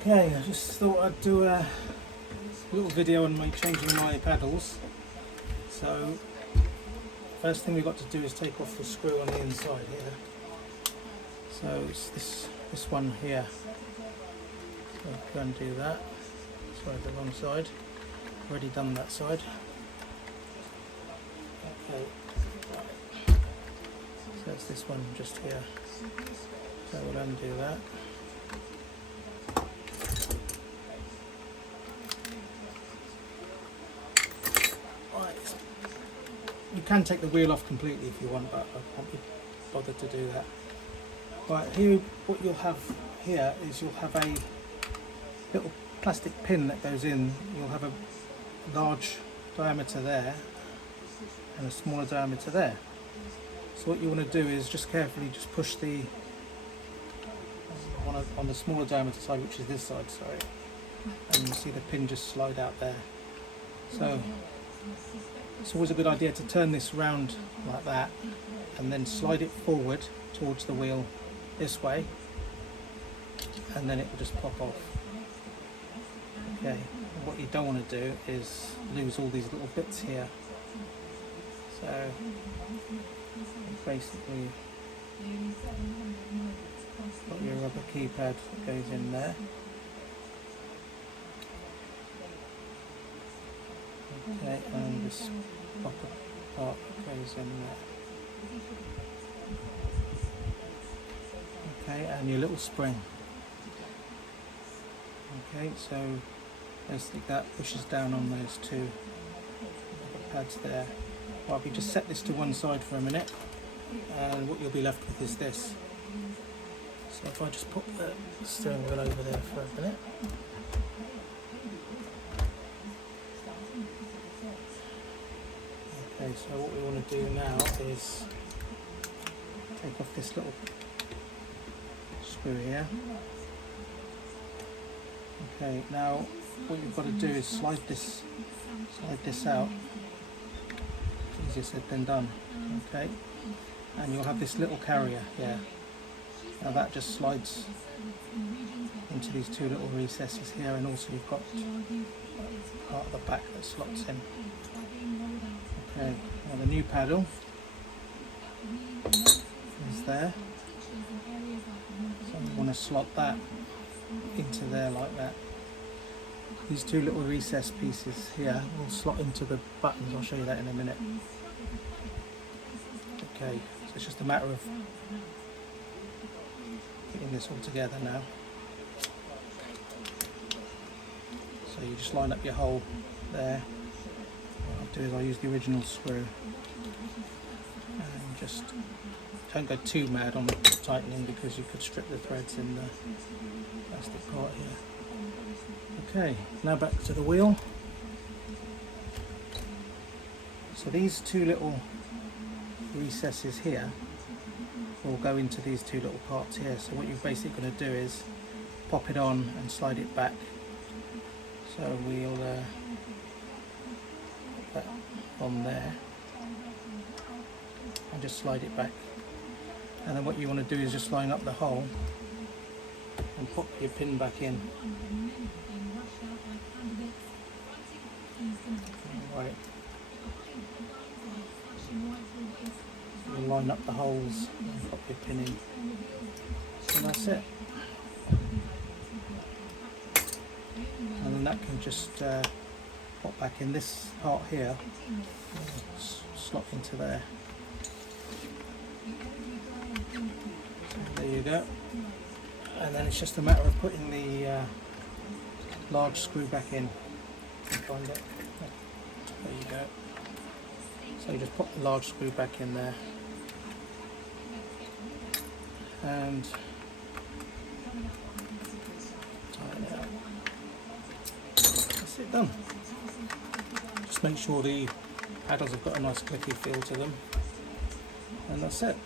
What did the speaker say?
Okay, I just thought I'd do a little video on changing my paddles. So first thing we've got to do is take off the screw on the inside here. So it's this one here. So go and do that. Sorry, the wrong side. Already done that side. Okay. So it's this one just here. So we'll undo that. You can take the wheel off completely if you want, but I can't be bothered to do that. Right, here what you'll have here is you'll have a little plastic pin that goes in. You'll have a large diameter there and a smaller diameter there. So what you want to do is just carefully just push the one on the smaller diameter side, which is this side, sorry, and you see the pin just slide out there. So it's always a good idea to turn this round like that and then slide it forward towards the wheel this way, and then it will just pop off. Okay, and what you don't want to do is lose all these little bits here. So basically got your rubber keypad that goes in there. Okay, and this upper part goes in there. Okay, and your little spring. Okay, so basically that pushes down on those two pads there. Well, we just set this to one side for a minute, and what you'll be left with is this. So if I just put the steering wheel over there for a minute. Okay, so what we want to do now is take off this little screw here. Okay, now what you've got to do is slide this out. Easier said than done. Okay, and you'll have this little carrier here. Now that just slides into these two little recesses here, and also you've got part of the back that slots in. Okay, now the new paddle is there, so we want to slot that into there like that. These two little recess pieces here will slot into the buttons. I'll show you that in a minute. Okay, so it's just a matter of putting this all together now. So you just line up your hole there. What I'll do is I'll use the original screw and just don't go too mad on the tightening, because you could strip the threads in the plastic part here. Okay, now back to the wheel. So these two little recesses here will go into these two little parts here. So what you're basically going to do is pop it on and slide it back. So we'll put that on there and just slide it back. And then what you want to do is just line up the hole and pop your pin back in. Right. You line up the holes and pop your pin in. And that's it. And then that can just pop back in. This part here slot into there. So there you go. And then it's just a matter of putting the large screw back in. Find it. There you go. So you just pop the large screw back in there, and tighten it up. That's it, done. Just make sure the paddles have got a nice clicky feel to them, and that's it.